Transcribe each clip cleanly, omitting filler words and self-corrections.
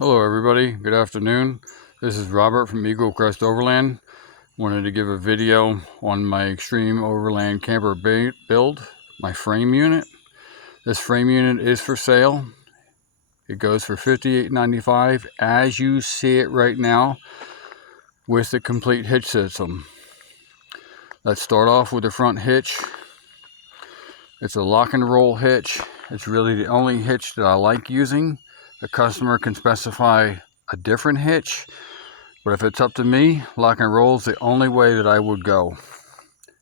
Hello everybody, good afternoon. This is Robert from Crest Overland. Wanted to give a video on my Extreme Overland camper build, my frame unit. This frame unit is for sale. It goes for $58.95 as you see it right now with the complete hitch system. Let's start off with the front hitch. It's a lock and roll hitch. It's really the only hitch that I like using. The customer can specify a different hitch, but if it's up to me, lock and roll is the only way that I would go.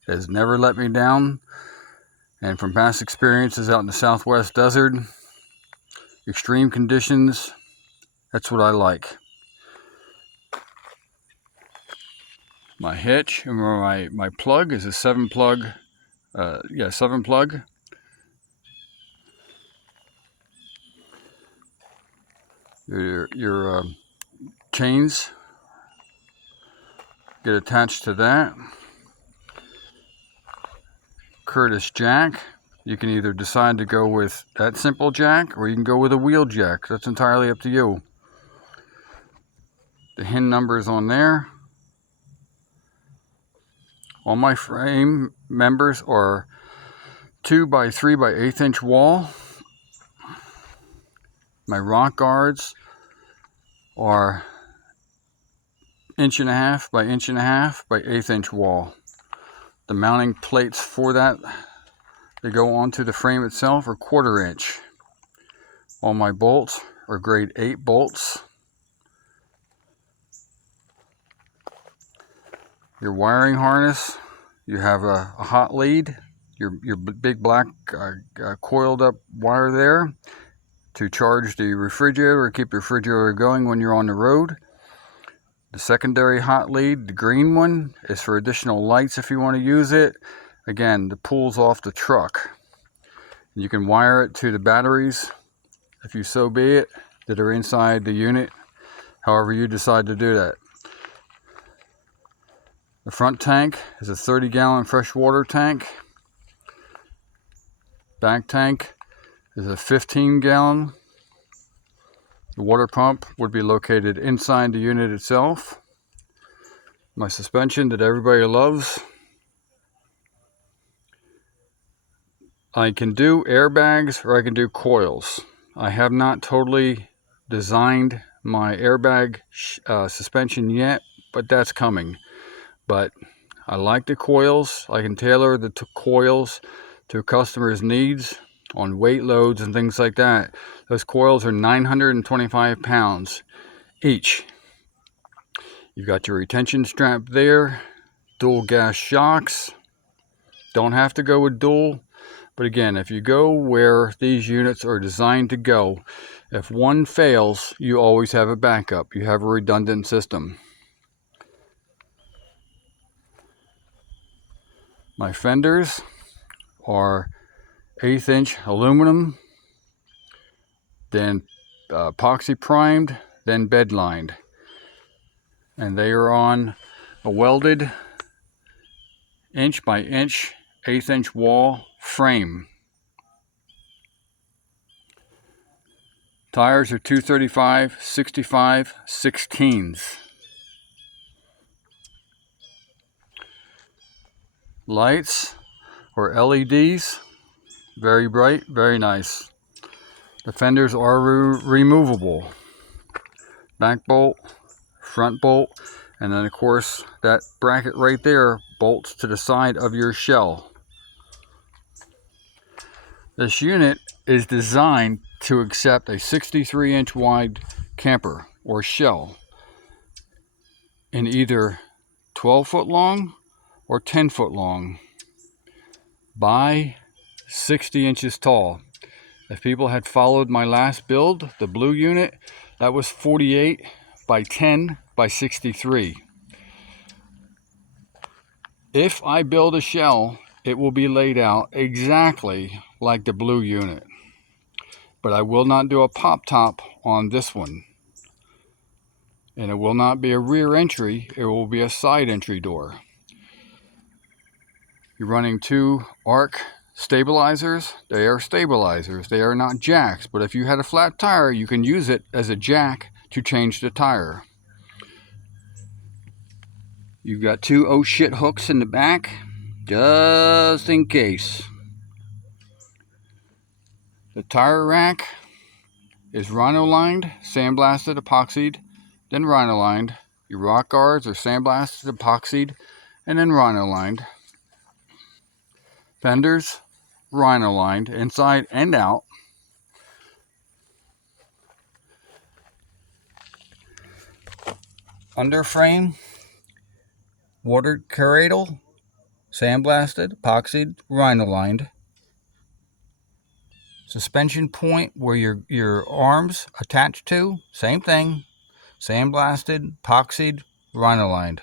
It has never let me down, and from past experiences out in the Southwest desert, extreme conditions, that's what I like. My hitch, and my plug is a 7 plug. 7 plug. Your chains get attached to that. Curtis jack. You can either decide to go with that simple jack, or you can go with a wheel jack. That's entirely up to you. The HIN numbers on there. All my frame members are 2 by 3 by 1/8 inch wall. My rock guards are 1.5 by 1.5 by 1/8 inch wall. The mounting plates for that, they go onto the frame itself, are 1/4 inch. All my bolts are grade 8 bolts. Your wiring harness, you have a hot lead, your big black coiled up wire there to charge the refrigerator or keep the refrigerator going when you're on the road. The secondary hot lead, the green one, is for additional lights if you want to use it. Again, the pulls off the truck. You can wire it to the batteries, if you so be it, that are inside the unit, however you decide to do that. The front tank is a 30-gallon freshwater tank. Back tank is a 15-gallon. The water pump would be located inside the unit itself. My suspension that everybody loves. I can do airbags or I can do coils. I have not totally designed my airbag suspension yet, but that's coming. But I like the coils. I can tailor the coils to customers' needs on weight loads and things like that. Those coils are 925 pounds each. You've got your retention strap there, dual gas shocks. Don't have to go with dual, but again, if you go where these units are designed to go, if one fails, you always have a backup. You have a redundant system. My fenders are 1/8 inch aluminum, then epoxy primed, then bed lined. And they are on a welded 1 by 1 1/8 inch wall frame. Tires are 235 65 16s. Lights or LEDs, very bright, very nice. The fenders are removable. Back bolt, front bolt, and then of course that bracket right there bolts to the side of your shell. This unit is designed to accept a 63-inch wide camper or shell in either 12-foot long or 10-foot long by 60 inches tall. If people had followed my last build, the blue unit, that was 48 by 10 by 63. If I build a shell, it will be laid out exactly like the blue unit. But I will not do a pop top on this one. And it will not be a rear entry, it will be a side entry door. You're running 2 arc stabilizers. They are stabilizers. They are not jacks. But if you had a flat tire, you can use it as a jack to change the tire. You've got 2 oh shit hooks in the back, just in case. The tire rack is rhino lined, sandblasted, epoxied, then rhino lined. Your rock guards are sandblasted, epoxied, and then rhino lined. Fenders, rhino lined, inside and out. Underframe, water cradle, sandblasted, epoxied, rhino lined. Suspension point where your arms attached to, same thing, sandblasted, epoxied, rhino lined.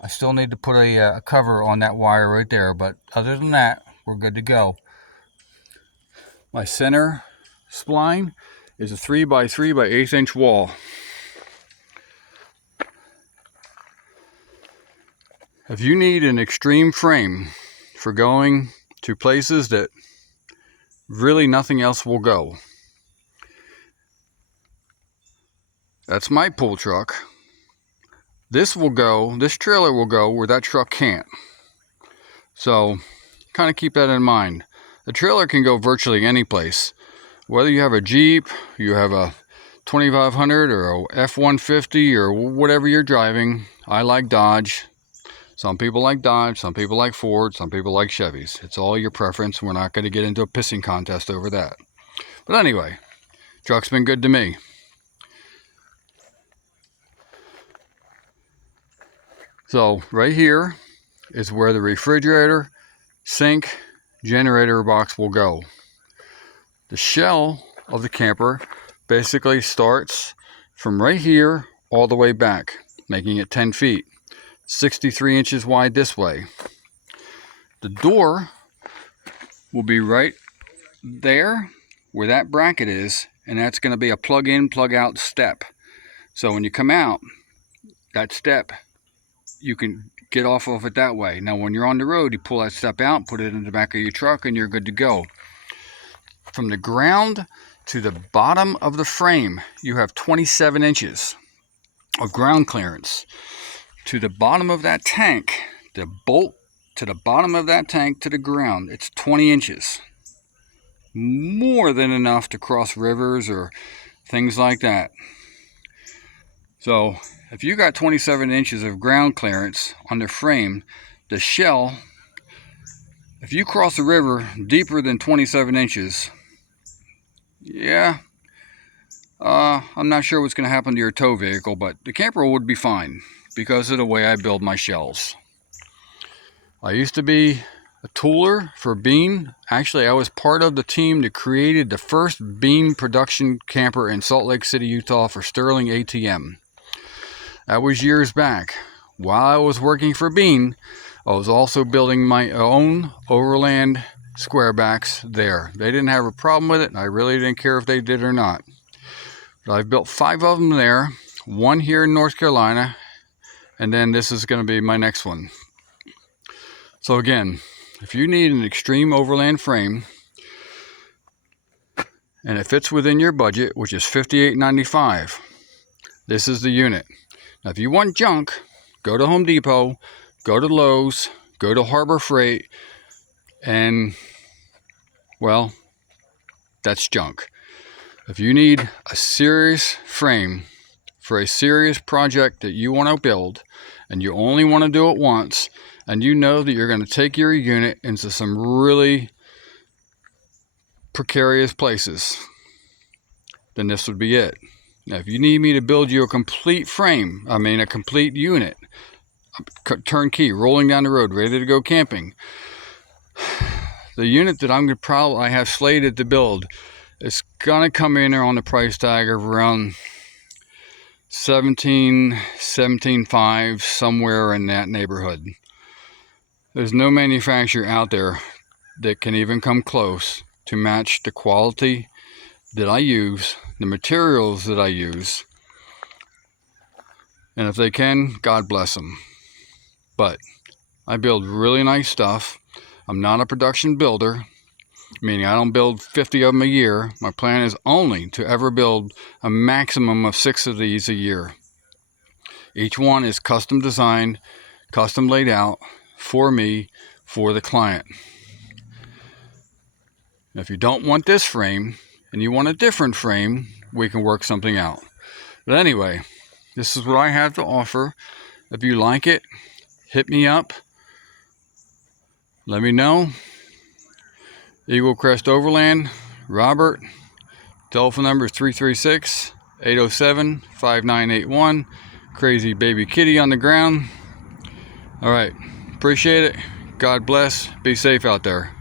I still need to put a cover on that wire right there, but other than that, we're good to go. My center spline is a 3x3 by 1/8 inch wall. If you need an extreme frame for going to places that really nothing else will go, that's my pool truck. This trailer will go where that truck can't. So kind of keep that in mind. The trailer can go virtually any place. Whether you have a Jeep, you have a 2500 or a F-150 or whatever you're driving. I like Dodge. Some people like Dodge, some people like Ford, some people like Chevys. It's all your preference. We're not going to get into a pissing contest over that. But anyway, truck's been good to me. So right here is where the refrigerator, sink, generator box will go. The shell of the camper basically starts from right here all the way back, making it 10 feet, 63 inches wide this way. The door will be right there where that bracket is, and that's going to be a plug in, plug out step. So when you come out, that step, you can get off of it that way. Now when you're on the road, you pull that step out, put it in the back of your truck, and you're good to go. From the ground to the bottom of the frame, you have 27 inches of ground clearance. To the bottom of that tank, the bolt to the bottom of that tank to the ground, it's 20 inches. More than enough to cross rivers or things like that. So if you got 27 inches of ground clearance on the frame, the shell, if you cross a river deeper than 27 inches, yeah, I'm not sure what's going to happen to your tow vehicle, but the camper would be fine because of the way I build my shells. I used to be a tooler for Bean. Actually, I was part of the team that created the first Bean production camper in Salt Lake City, Utah for Sterling ATM. That was years back. While I was working for Bean, I was also building my own Overland squarebacks there. They didn't have a problem with it, and I really didn't care if they did or not. But I've built 5 of them there, 1 here in North Carolina, and then this is going to be my next one. So again, if you need an extreme overland frame and it fits within your budget, which is $58.95, this is the unit. Now if you want junk, go to Home Depot, go to Lowe's, go to Harbor Freight, and well, that's junk. If you need a serious frame for a serious project that you want to build and you only want to do it once, and you know that you're going to take your unit into some really precarious places, then this would be it. Now if you need me to build you a complete frame, a complete unit, turnkey, rolling down the road, ready to go camping, the unit that I have slated to build is going to come in there on the price tag of around $17,500, somewhere in that neighborhood. There's no manufacturer out there that can even come close to match the quality that I use, the materials that I use, and if they can, God bless them. But I build really nice stuff. I'm not a production builder. meaning I don't build 50 of them a year. My plan is only to ever build a maximum of 6 of these a year. Each one is custom designed, custom laid out for me, for the client. If you don't want this frame and you want a different frame, we can work something out. But anyway, this is what I have to offer. If you like it, hit me up. Let me know. Eagle Crest Overland, Robert. Telephone number is 336-807-5981. Crazy baby kitty on the ground. All right, appreciate it. God bless. Be safe out there.